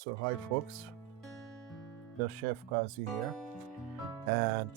So hi folks, the Chef Kazi here, and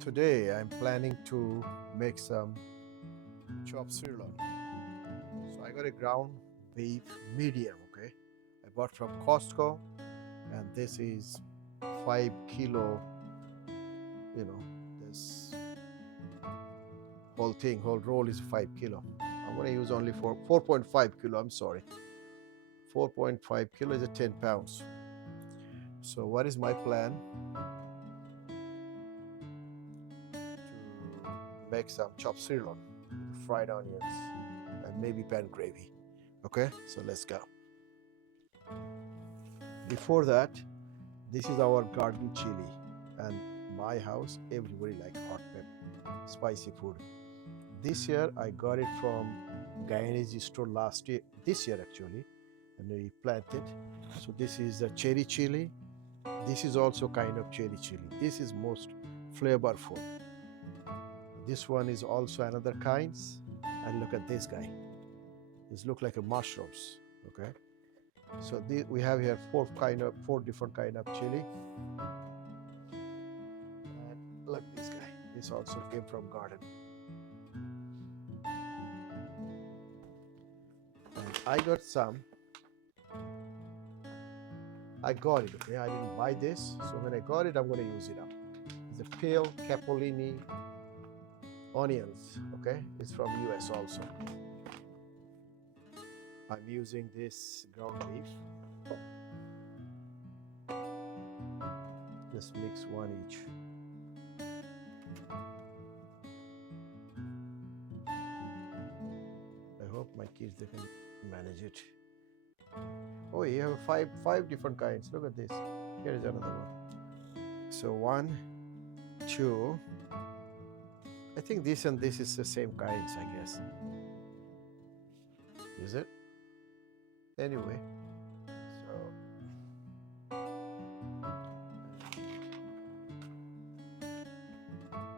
today I'm planning to make some chopped sirloin. So I got a ground beef medium, okay? I bought from Costco, and this is 5 kilo, this whole roll is 5 kilo. I'm gonna use only 4.5 kilo, I'm sorry. 4.5 kilo is a 10 pounds. So what is my plan? To make some chopped sirloin with fried onions and maybe pan gravy. Okay, so let's go. Before that, this is our garden chili, and my house everybody like hot pepper, spicy food. This year I got it from Guyanese store last year, this year actually, and we planted. So this is a cherry chili. This is also kind of cherry chili. This is most flavorful. This one is also another kinds, and look at this guy. This look like a mushrooms. Okay, so we have here four different kind of chili, and look this guy. This also came from garden. And I got some. I got it. Okay, I didn't buy this, so when I got it, I'm going to use it up. It's a pale capolini onions. Okay, it's from US also. I'm using this ground beef. Just mix one each. I hope my kids they can manage it. Oh, you have five different kinds. Look at this. Here is another one. So 1, 2. I think this and this is the same kinds, I guess. Is it? Anyway, so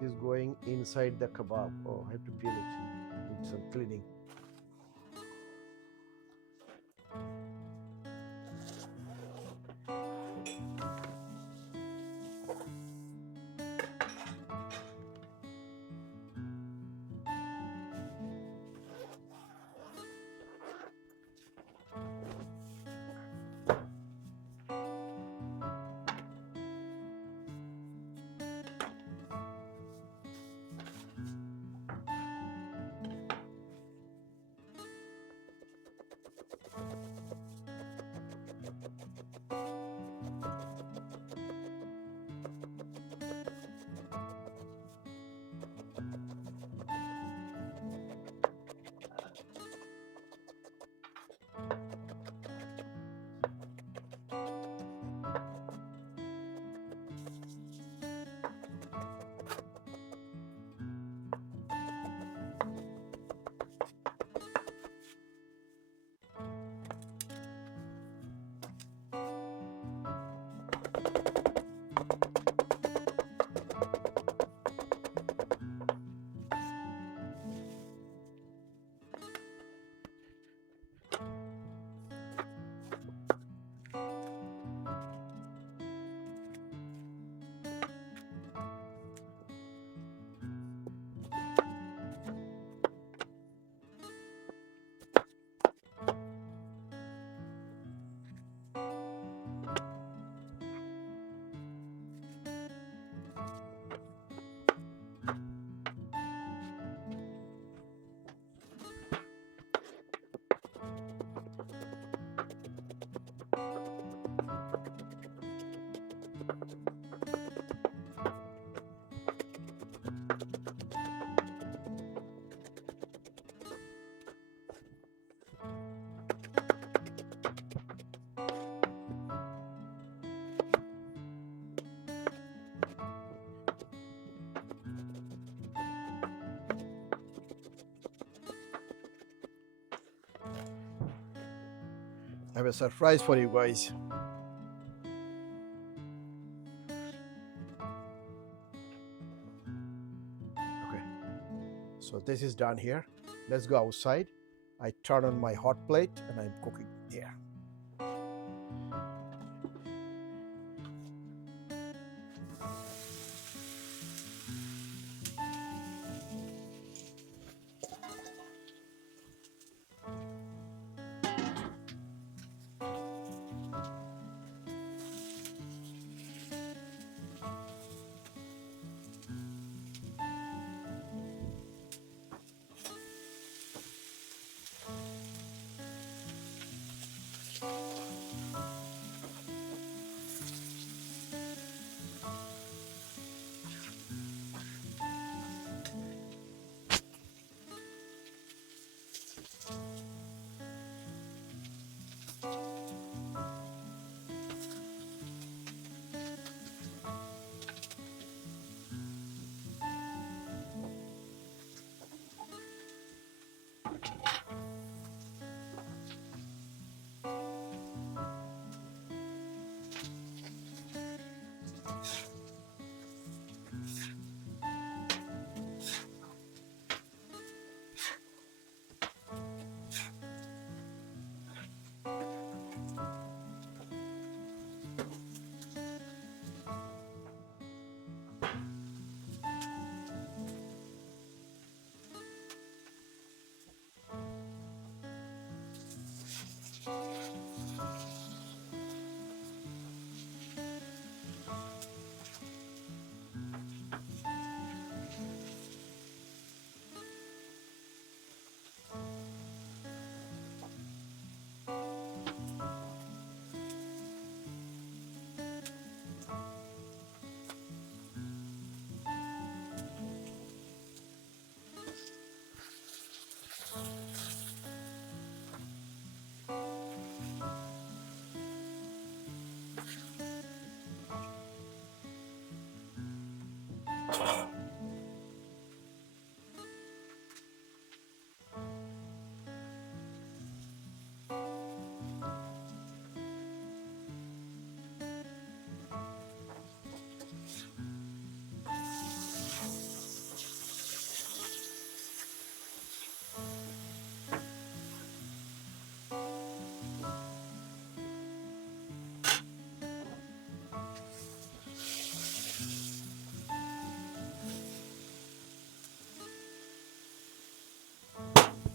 this is going inside the kebab. Oh, I have to peel it. Need some cleaning. I have a surprise for you guys. Okay, so this is done here. Let's go outside. I turn on my hot plate and I'm cooking there.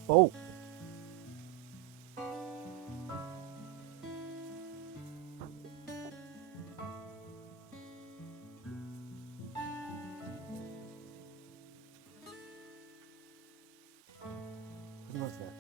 Oh, what was that?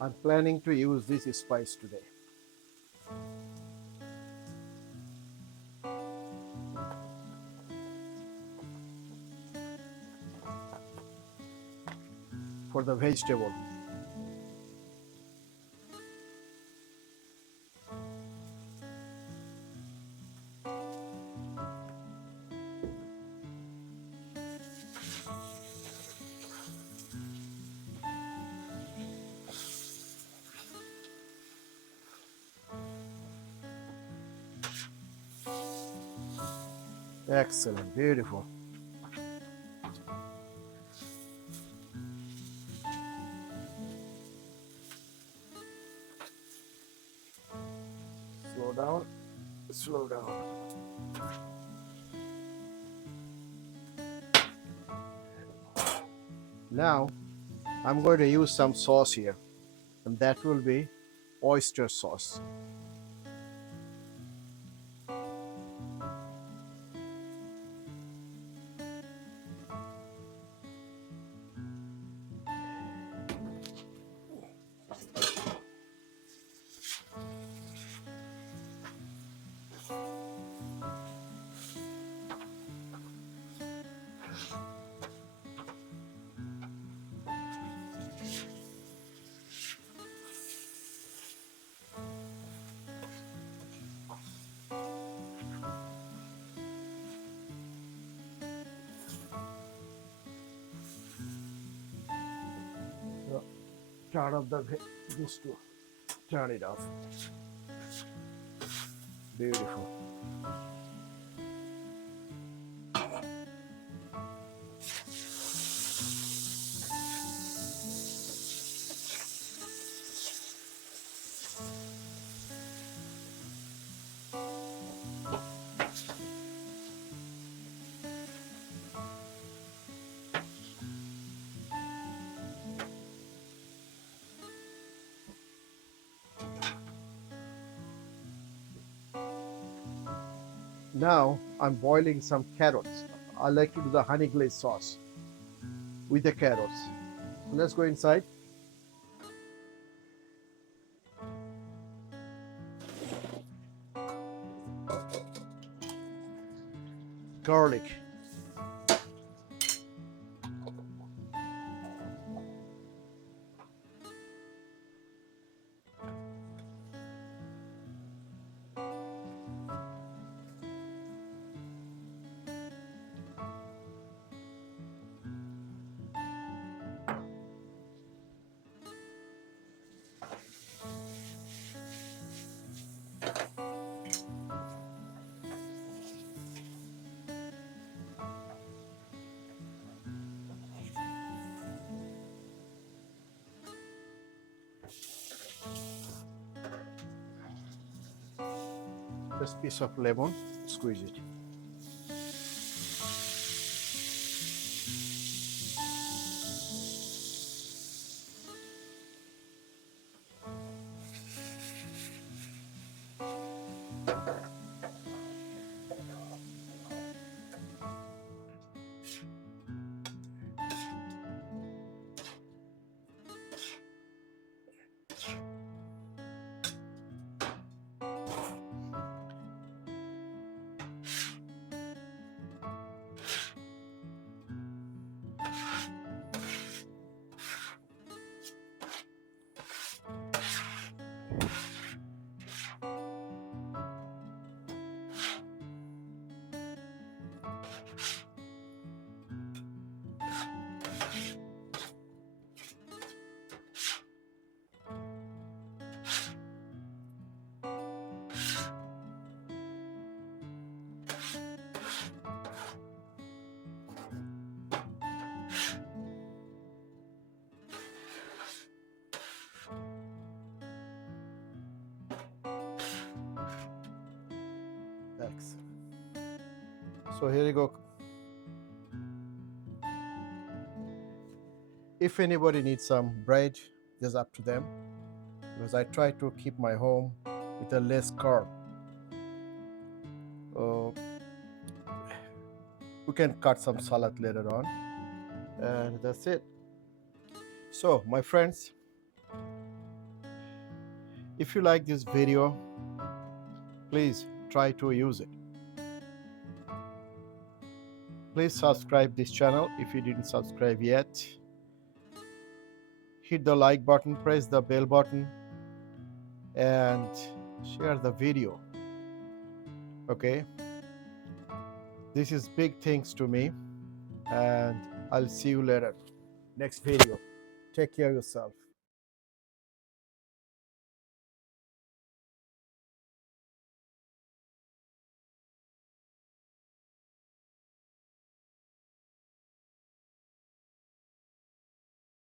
I'm planning to use this spice today. For the vegetable. Excellent, beautiful. Slow down, slow down. Now, I'm going to use some sauce here, and that will be oyster sauce. So, turn off this to turn it off. Beautiful. Now I'm boiling some carrots. I like to do the honey glaze sauce with the carrots. Let's go inside. Garlic. Just piece of lemon, squeeze it. Excellent. So here you go. If anybody needs some bread, just up to them, because I try to keep my home with a less carb. Uh, we can cut some salad later on, and that's it. So my friends, if you like this video, please try to use it. Please subscribe this channel if you didn't subscribe yet. Hit the like button, press the bell button, and share the video. Okay, this is big things to me, and I'll see you later. Next video. Take care of yourself.